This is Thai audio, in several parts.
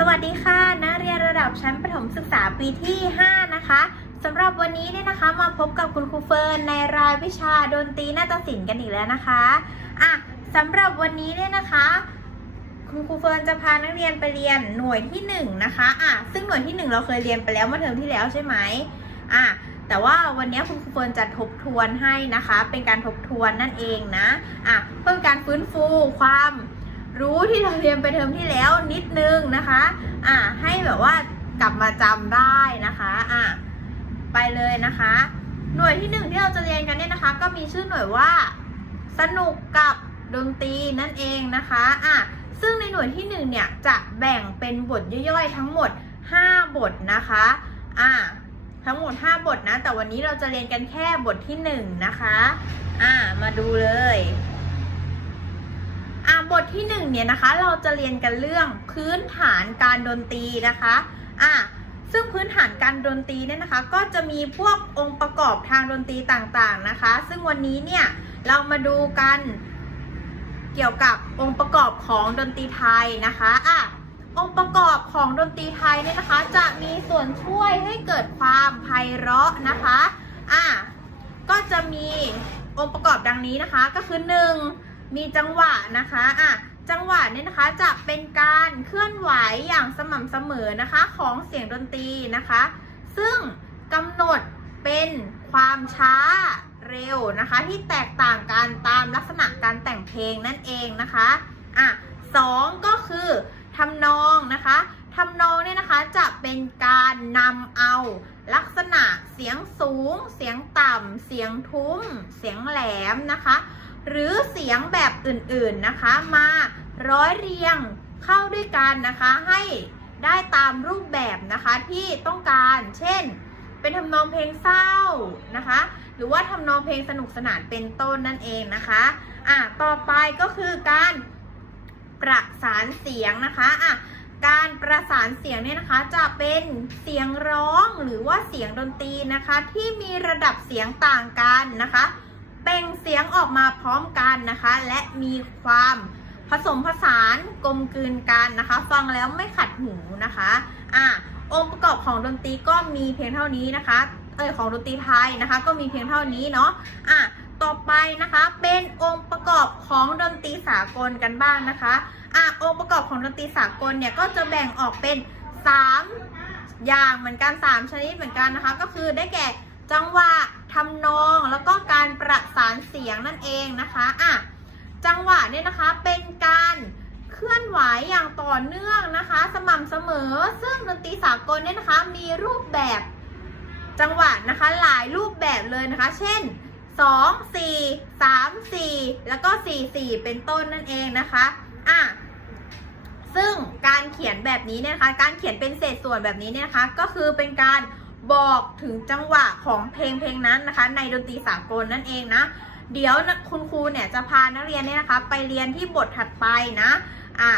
สวัสดีค่ะนักเรียนระดับชั้นประถมศึกษาปีที่ 5 นะคะสำหรับวันนี้เนี่ยนะคะมาพบกับคุณครูเฟิร์นในรายวิชาดนตรีนาฏศิลป์กันอีกแล้วนะคะอะสำหรับวันนี้เนี่ยนะคะ คุณครูเฟิร์นจะพานักเรียนไปเรียนหน่วยที่1นะคะอะซึ่งหน่วยที่ 1 เราเคยเรียนไปแล้วเมื่อเทอมที่แล้วใช่ไหมอะแต่ว่าวันนี้คุณครูเฟิร์นจะทบทวนให้นะคะ เป็นการทบทวนนั่นเองนะอะเพื่อการฟื้นฟูความ รู้ที่เราเรียนไปเทอมที่แล้วนิดนึงนะคะ อะให้แบบว่ากลับมาจำได้นะคะอะไปเลยนะคะ หน่วยที่หนึ่งที่เราจะเรียนกันเนี่ยนะคะ ก็มีชื่อหน่วยว่าสนุกกับดนตรีนั่นเองนะคะอะซึ่งในหน่วยที่หนึ่งเนี่ยจะแบ่งเป็นบทย่อยๆ ทั้งหมด 5 บทนะคะอะทั้งหมด 5 บทนะ แต่วันนี้เราจะเรียนกันแค่บทที่ 1 นะคะอะมาดูเลย บทที่หนึ่งเนี่ยนะคะ เราจะเรียนกันเรื่องพื้นฐานการดนตรีนะคะอ่าซึ่งพื้นฐานการดนตรีเนี่ยนะคะ ก็จะมีพวกองค์ประกอบทางดนตรีต่างๆนะคะ ซึ่งวันนี้เนี่ยเรามาดูกันเกี่ยวกับองค์ประกอบของดนตรีไทยนะคะอะองค์ประกอบของดนตรีไทยเนี่ยนะคะ จะมีส่วนช่วยให้เกิดความไพเราะนะคะอะก็จะมีองค์ประกอบดังนี้นะคะก็คือหนึ่ง มีจังหวะนะคะอะจังหวะเนี่ยนะคะจะเป็นการเคลื่อนไหวอย่างสม่ำเสมอนะคะของเสียงดนตรีนะคะ ซึ่งกำหนดเป็นความช้าเร็วนะคะที่แตกต่างกันตามลักษณะการแต่งเพลงนั่นเองนะคะอะสองก็คือทำนองนะคะทำนองเนี่ยนะคะจะเป็นการนำเอาลักษณะเสียงสูง เสียงต่ำเสียงทุ้ม เสียงแหลมนะคะ หรือเสียงแบบอื่นๆนะคะ มาร้อยเรียงเข้าด้วยกันนะคะให้ได้ตามรูปแบบนะคะที่ต้องการ เช่น เป็นทำนองเพลงเศร้านะคะ หรือว่าทำนองเพลงสนุกสนานเป็นต้นนั่นเองนะคะอะต่อไปก็คือการประสานเสียงนะคะอะการประสานเสียงเนี่ยนะคะจะเป็นเสียงร้องหรือว่าเสียงดนตรีนะคะ ที่มีระดับเสียงต่างกันนะคะ เป่งเสียงออกมาพร้อมกันนะคะ และมีความผสมผสานกลมกลืนกันนะคะ ฟังแล้วไม่ขัดหูนะคะอะองค์ประกอบของดนตรีก็มีเพียงเท่านี้นะคะเออของดนตรีไทยนะคะ ก็มีเพียงเท่านี้เนาะอะต่อไปนะคะเป็นองค์ประกอบของดนตรีสากลกันบ้างนะคะอะองค์ประกอบของดนตรีสากลเนี่ยก็จะแบ่งออกเป็น 3 อย่างเหมือนกัน 3 ชนิดเหมือนกันนะคะ ก็คือได้แก่จังหวะ ทำนองแล้วก็การประสานเสียงนั่นเองนะคะอะจังหวะเนี่ยนะคะเป็นการเคลื่อนไหวอย่างต่อเนื่องนะคะ สม่ำเสมอ ซึ่งดนตรีสากลเนี่ยนะคะมีรูปแบบจังหวะนะคะหลายรูปแบบเลยนะคะ เช่น 2 4 3 4 แล้วก็ 4 4 เป็นต้นนั่นเองนะคะอะซึ่งการเขียนแบบนี้เนี่ยนะคะ การเขียนเป็นเศษส่วนแบบนี้เนี่ยนะคะ ก็คือเป็นการ บอกถึงจังหวะของเพลงเพลงนั้นนะคะ ในดนตรีสากลนั่นเองนะ เดี๋ยวคุณครูเนี่ยจะพานักเรียนเนี่ยนะคะ ไปเรียนที่บทถัดไปนะอะ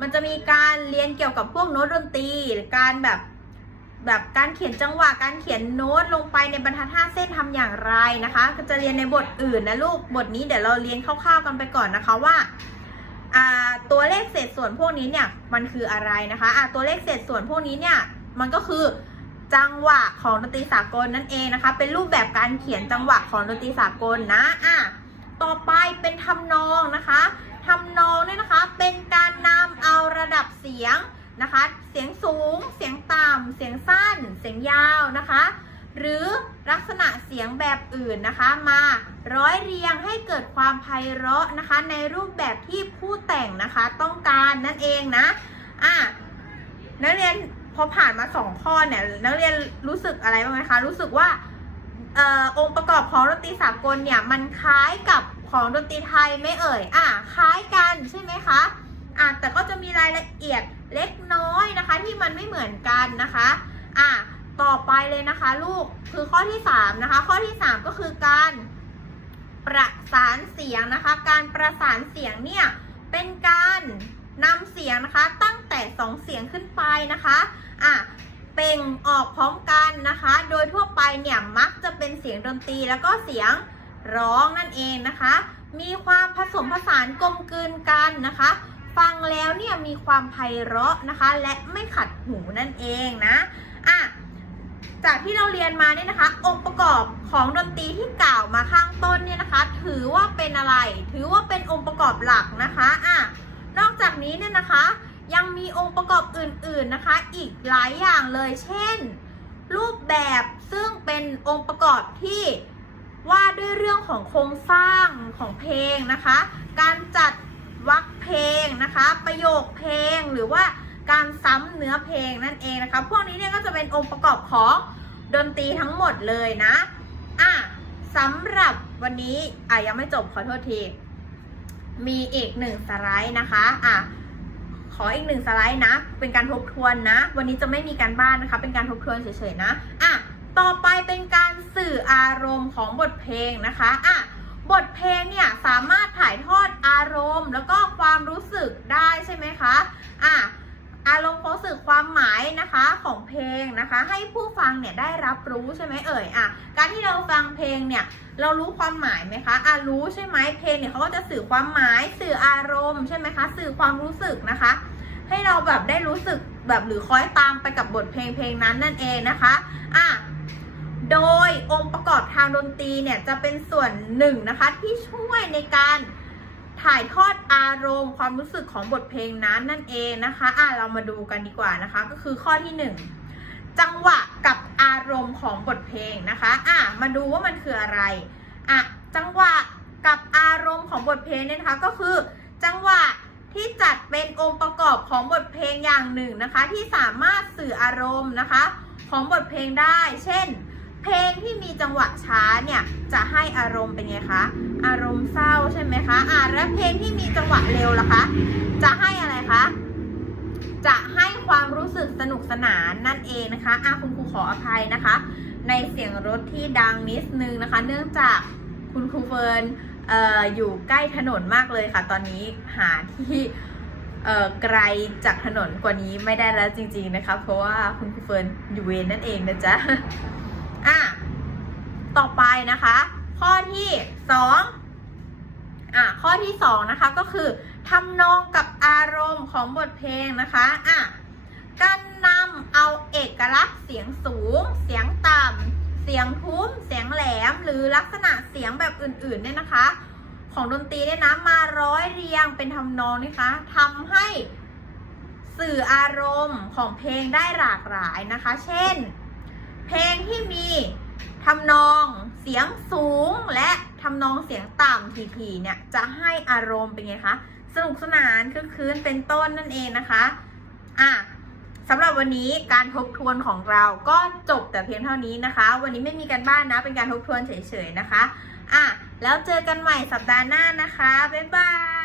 มันจะมีการเรียนเกี่ยวกับพวกโน้ตดนตรีการแบบแบบการเขียนจังหวะการเขียนโน้ตลงไปในบรรทัดห้าเส้นทำอย่างไรนะคะ ก็จะเรียนในบทอื่นนะลูกบทนี้เดี๋ยวเราเรียนคร่าวๆกันไปก่อนนะคะว่าอ่าตัวเลขเศษส่วนพวกนี้เนี่ยมันคืออะไรนะคะอะตัวเลขเศษส่วนพวกนี้เนี่ยมันก็คือ จังหวะของดนตรีสากลนั่นเองนะคะ เป็นรูปแบบการเขียนจังหวะของดนตรีสากลนะอะต่อไปเป็นทำนองนะคะทำนองเนี่ยนะคะเป็นการนำเอาระดับเสียงนะคะ เสียงสูง เสียงต่ำเสียงสั้น เสียงยาวนะคะ หรือลักษณะเสียงแบบอื่นนะคะ มาร้อยเรียงให้เกิดความไพเราะนะคะ ในรูปแบบที่ผู้แต่งนะคะต้องการนั่นเองนะอะนักเรียน อผ่านมาสองข้อเนี่ยนักเรียนรู้สึกอะไรบ้างไหมคะ รู้สึกว่าเออองค์ประกอบของดนตรีสากลเนี่ยมันคล้ายกับของดนตรีไทยไม่เอ่ย อะคล้ายกันใช่ไหมคะอะแต่ก็จะมีรายละเอียดเล็กน้อยนะคะ ที่มันไม่เหมือนกันนะคะอะต่อไปเลยนะคะลูกคือข้อที่3นะคะข้อที่ 3 ก็คือการประสานเสียงนะคะ การประสานเสียงเนี่ยเป็นการ นำเสียงนะคะตั้งแต่ 2 เสียงขึ้นไปนะคะอะเป่งออกพร้อมกันนะคะ โดยทั่วไปเนี่ยมักจะเป็นเสียงดนตรีแล้วก็เสียงร้องนั่นเองนะคะ มีความผสมผสานกลมกลืนกันนะคะ ฟังแล้วเนี่ยมีความไพเราะนะคะ และไม่ขัดหูนั่นเองนะอะจากที่เราเรียนมาเนี่ยนะคะ องค์ประกอบของดนตรีที่กล่าวมาข้างต้นเนี่ยนะคะ ถือว่าเป็นอะไร ถือว่าเป็นองค์ประกอบหลักนะคะอะ นอกจากนี้เนี่ยนะคะ ยังมีองค์ประกอบอื่นๆนะคะ อีกหลายอย่างเลย เช่น รูปแบบซึ่งเป็นองค์ประกอบที่ว่าด้วยเรื่องของโครงสร้างของเพลงนะคะ การจัดวรรคเพลงนะคะ ประโยคเพลงหรือว่าการซ้ำเนื้อเพลงนั่นเองนะคะ พวกนี้เนี่ยก็จะเป็นองค์ประกอบของดนตรีทั้งหมดเลยนะ อะสำหรับวันนี้อะยังไม่จบขอโทษที มีอีกหนึ่งสไลด์นะคะอะขออีกหนึ่งสไลด์นะ เป็นการทบทวนนะ วันนี้จะไม่มีการบ้านนะคะ เป็นการทบทวนเฉยๆนะอะต่อไปเป็นการสื่ออารมณ์ของบทเพลงนะคะอะบทเพลงเนี่ยสามารถถ่ายทอดอารมณ์ แล้วก็ความรู้สึกได้ใช่ไหมคะอะ อารมณ์ความรู้สึกความหมายนะคะของเพลงนะคะ ให้ผู้ฟังเนี่ยได้รับรู้ใช่ไหมเอ่ยอะการที่เราฟังเพลงเนี่ยเรารู้ความหมายไหมคะอะรู้ใช่ไหมเพลงเนี่ยเขาก็จะสื่อความหมาย สื่ออารมณ์ใช่ไหมคะ สื่อความรู้สึกนะคะ ให้เราแบบได้รู้สึกแบบหรือคอยตามไปกับบทเพลงเพลงนั้นนั่นเองนะคะอะโดยองค์ประกอบทางดนตรีเนี่ยจะเป็นส่วนหนึ่งนะคะที่ช่วยในการ ถ่ายทอดอารมณ์ความรู้สึกของบทเพลงนั้นนั่นเองนะคะ อะเรามาดูกันดีกว่านะคะ ก็คือข้อที่หนึ่งจังหวะกับอารมณ์ของบทเพลงนะคะ อะมาดูว่ามันคืออะไร อะจังหวะกับอารมณ์ของบทเพลงเนี่ยนะคะ ก็คือ จังหวะที่จัดเป็นองค์ประกอบของบทเพลงอย่างหนึ่งนะคะ ที่สามารถสื่ออารมณ์นะคะ ของบทเพลงได้ เช่น เพลงที่มีจังหวะช้าเนี่ยจะให้อารมณ์เป็นไงคะ อารมณ์เศร้าใช่ไหมคะอ่าแล้วเพลงที่มีจังหวะเร็วล่ะคะ จะให้อะไรคะ จะให้ความรู้สึกสนุกสนานนั่นเองนะคะอะคุณครูขออภัยนะคะ ในเสียงรถที่ดังนิดนึงนะคะ เนื่องจากคุณครูเฟิร์นอออยู่ใกล้ถนนมากเลยค่ะ ตอนนี้หาที่ไกลจากถนนกว่านี้ไม่ได้แล้วจริง ๆนะคะ เพราะว่าคุณครูเฟิร์นอยู่เวรนั่นเองนะจ๊ะ อะต่อไปนะคะ ข้อที่สองอะข้อที่สองนะคะก็คือทำนองกับอารมณ์ของบทเพลงนะคะอะการนำเอาเอกลักษณ์เสียงสูง เสียงต่ำเสียงทุ้ม เสียงแหลม หรือลักษณะเสียงแบบอื่นๆเนี่ยนะคะ ของดนตรีเนี่ยนะมาร้อยเรียงเป็นทำนองนะคะทำให้สื่ออารมณ์ของเพลงได้หลากหลายนะคะ เช่น เพลงที่มีทำนองเสียงสูงและทำนองเสียงต่ำทีๆเนี่ยจะให้อารมณ์เป็นไงคะ สนุกสนานคือคืนเป็นต้นนั่นเองนะคะ อะสำหรับวันนี้การทบทวนของเราก็จบแต่เพียงเท่านี้นะคะ วันนี้ไม่มีการบ้านนะ เป็นการทบทวนเฉยๆนะคะ อะ แล้วเจอกันใหม่สัปดาห์หน้านะคะ บ๊ายบาย